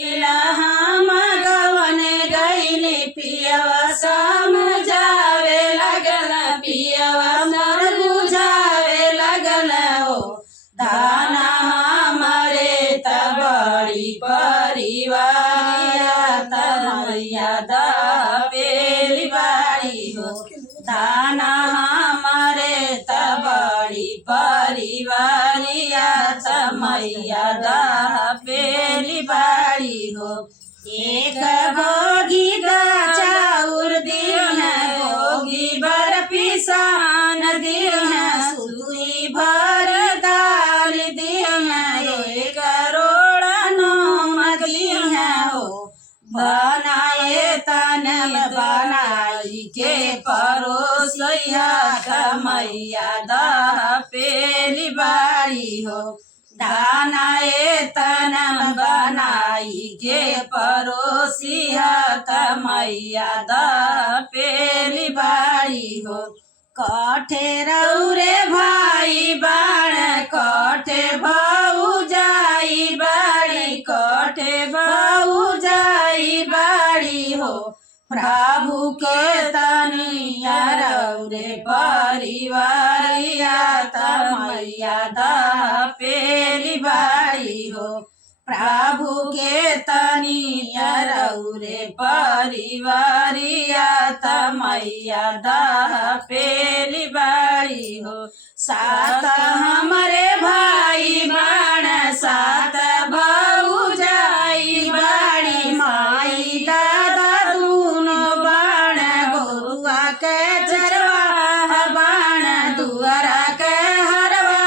हम गवन गईली पियवा समझावे लगल पियवा मोर बुझावे लगल हो दाना हमारे तबड़ी परिवारिया तमैया पेली बाड़ी हो दाना हमारे तबड़ी परिवारिया तमैया पेली बाड़ी हो एक भोगी चाउर दी है भोगी बर पिसान दी है सुई भर दाल दी है एक करोड़ नोम दी है हो बनाए तन बनाई के परोसिया मैया पेली बाड़ी हो दानाए तन बनाई के परोसिया मैया पेली बाड़ी हो कठे रौरे भाई बाण कठे भाऊ जाई बाड़ी कठे भाऊ जाई बाड़ी हो प्रभु के तनिया रौरे परिवारिया तमैया पेली बाड़ी हो प्रभु के तनिया रौरे परिवारिया तमैया पेली बाड़ी हो सात हमारे भाई बाण सात भाऊ जाई बाड़ी माई दादा दूनो बाण गोरुआ के चरवा बाण दुआरा के हरवा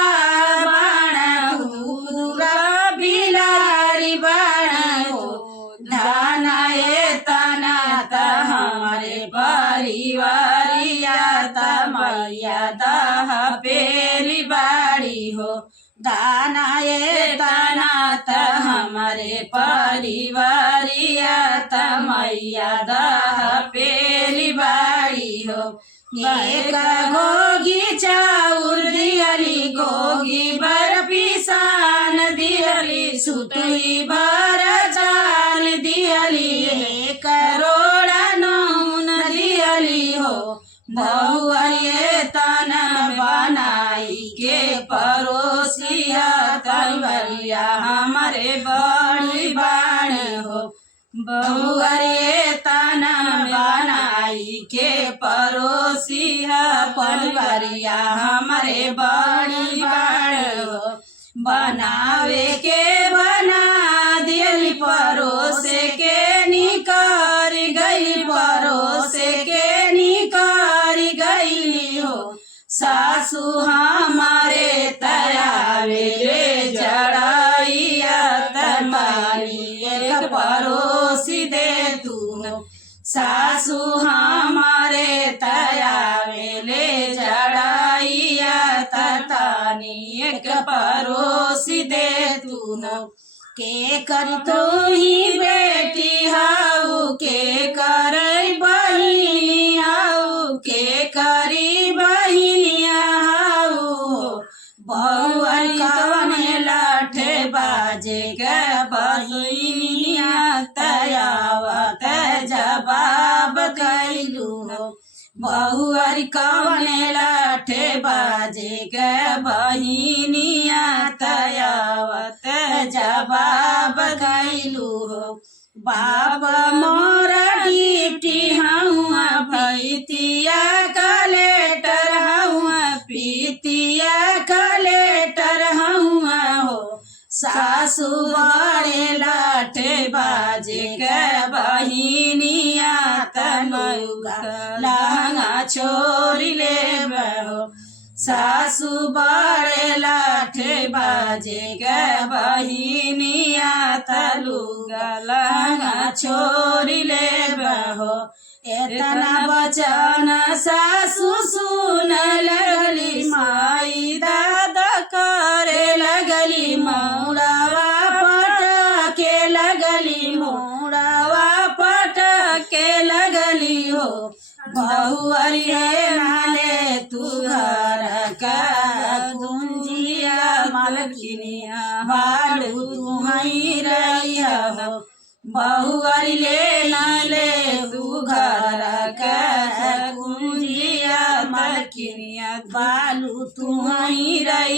बाण दूरा बिलारी बाण हो धानाए तना हमारे परिवारिया तमैया पेली बाड़ी हो दानाए तना हमारे परिवारिया तमैया पेली बाड़ी हो एक गोगी चाउर दियली गोगी बर पिसान दियली सुतुई बर चाल दियली एक करोड़ नौन दियली हो बहुअरिए तन बनाई के परोसिया तलवरिया हमारे बड़ी बाण हो बहुअरिए तन बनाई के परोसिया परिवारिया हमारे बड़ी बाण हो बनावे के बना दियली परोसे के निकर गई परोसे के निकर गई हो सासू हमारे तयावे रे जड़ैया तमारी एक परोसी दे तू सासू हमारे तयावे ले जड़ैया ततानी एक परोसी दे तू के कर तू ही बेटी हाउ के कर बहिनी हाउ के करी बहिनिया हाउ बहुअन कवने लाठे बाजे के बहिनिया तयावत जवाब कैलू बहुअर कवने लाठे बाजे के बहिनिया तयावत जवाब कैलू बाबा मोरा डिप्टी हुआ भैतिया कलेक्टर हुआ पीतिया कलेक्टर हुआ हो सासू बड़े लाठे बाजे के बहिनिया तनुगा लहंगा छोरी ले हो सासू बड़े लाठे बाजे के बहिनिया तलुगा लहंगा छोरी ले हो एतना बचन सासू सुन लगली माई दादा करे लगली मौड़ावा पटके लगली मौड़ावा पटके लगली हो बहुअरिए नाले तू घर का कुंजिया मालकिनिया बालू तुम्हारी रही हो बहुअरी ले न ले तू घर के कुंजिया मलकिनिया बालू तू ही रही